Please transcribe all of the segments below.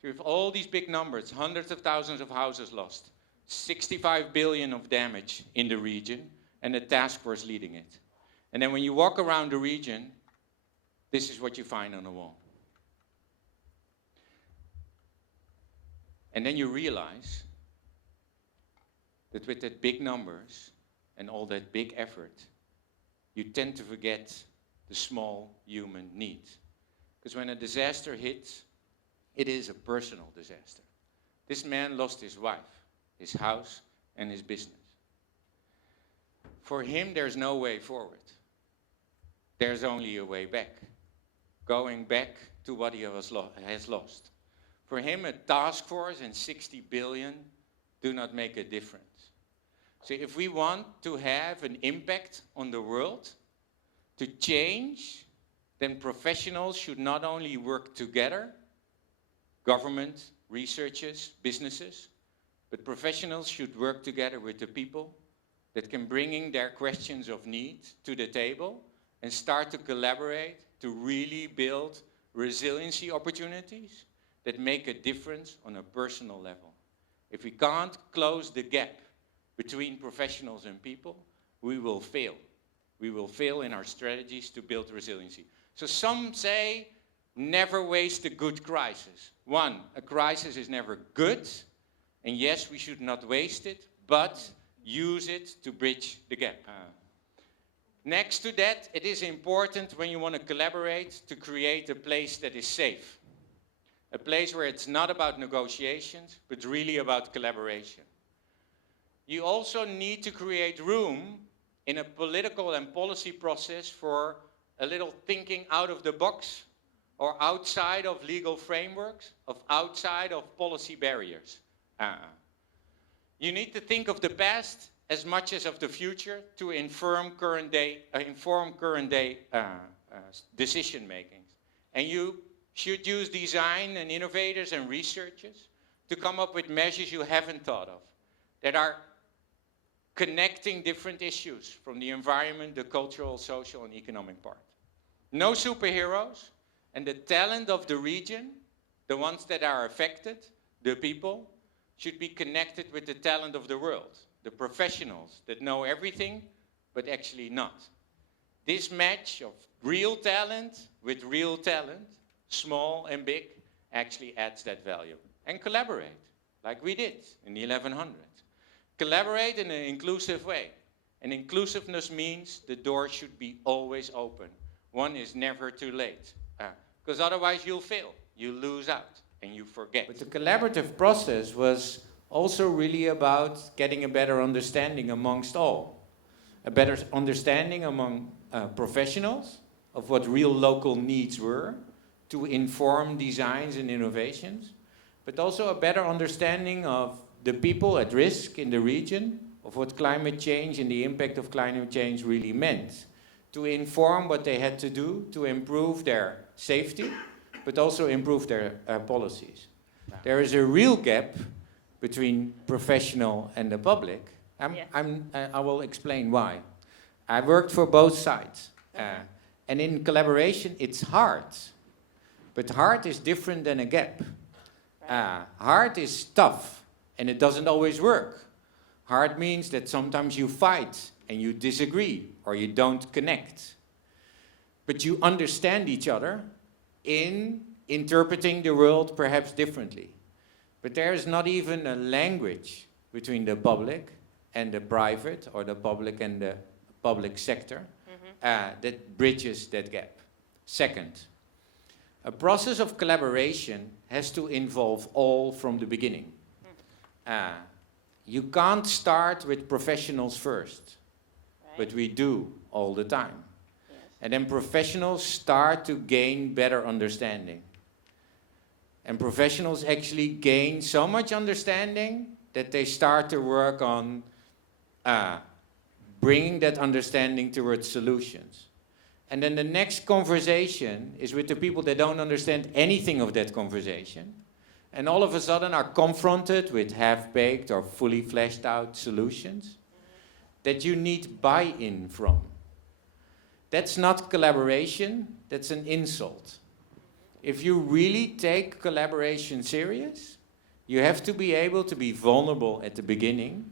So with all these big numbers, hundreds of thousands of houses lost, 65 billion of damage in the region, and a task force leading it. And then when you walk around the region, this is what you find on the wall. And then you realize that with that big numbers and all that big effort, you tend to forget the small human need. Because when a disaster hits, it is a personal disaster. This man lost his wife, his house, and his business. For him, there's no way forward. There's only a way back. Going back to what he has lost. For him, a task force and 60 billion do not make a difference. So if we want to have an impact on the world, to change, then professionals should not only work together, government, researchers, businesses, but professionals should work together with the people that can bring in their questions of need to the table and start to collaborate to really build resiliency opportunities that make a difference on a personal level. If we can't close the gap between professionals and people, we will fail. We will fail in our strategies to build resiliency. So some say, never waste a good crisis. One, a crisis is never good, and yes, we should not waste it, but use it to bridge the gap. Next to that, it is important when you want to collaborate to create a place that is safe. A place where it's not about negotiations, but really about collaboration. You also need to create room in a political and policy process for a little thinking out of the box or outside of legal frameworks, outside of policy barriers. You need to think of the past as much as of the future to inform current day decision making. And you should use design and innovators and researchers to come up with measures you haven't thought of that are connecting different issues from the environment, the cultural, social, and economic part. No superheroes, and the talent of the region, the ones that are affected, the people, should be connected with the talent of the world, the professionals that know everything, but actually not. This match of real talent with real talent, small and big, actually adds that value. And collaborate, like we did in the 1100s. Collaborate in an inclusive way. And inclusiveness means the door should be always open. One is never too late. Because otherwise you'll fail, you lose out, and you forget. But the collaborative process was also really about getting a better understanding amongst all. A better understanding among professionals of what real local needs were to inform designs and innovations, but also a better understanding of the people at risk in the region, of what climate change and the impact of climate change really meant, to inform what they had to do to improve their safety, but also improve their policies. There is a real gap between professional and the public. I will explain why. I worked for both sides. And in collaboration, it's hard. But hard is different than a gap. Hard is tough, and it doesn't always work. Hard means that sometimes you fight, and you disagree, or you don't connect. But you understand each other in interpreting the world perhaps differently. But there is not even a language between the public and the private, or the public and the public sector, that bridges that gap. Second, a process of collaboration has to involve all from the beginning. You can't start with professionals first, but we do all the time. Yes. And then professionals start to gain better understanding. And professionals actually gain so much understanding that they start to work on bringing that understanding towards solutions. And then the next conversation is with the people that don't understand anything of that conversation, and all of a sudden are confronted with half-baked or fully fleshed out solutions that you need buy-in from. That's not collaboration, that's an insult. if you really take collaboration serious, you have to be able to be vulnerable at the beginning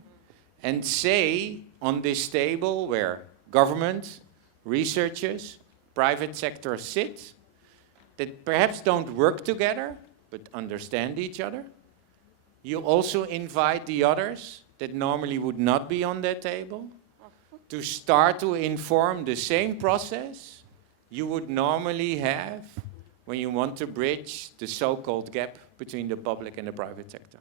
and say on this table where government, researchers, private sector sit, that perhaps don't work together, but understand each other. You also invite the others that normally would not be on that table to start to inform the same process you would normally have when you want to bridge the so-called gap between the public and the private sector.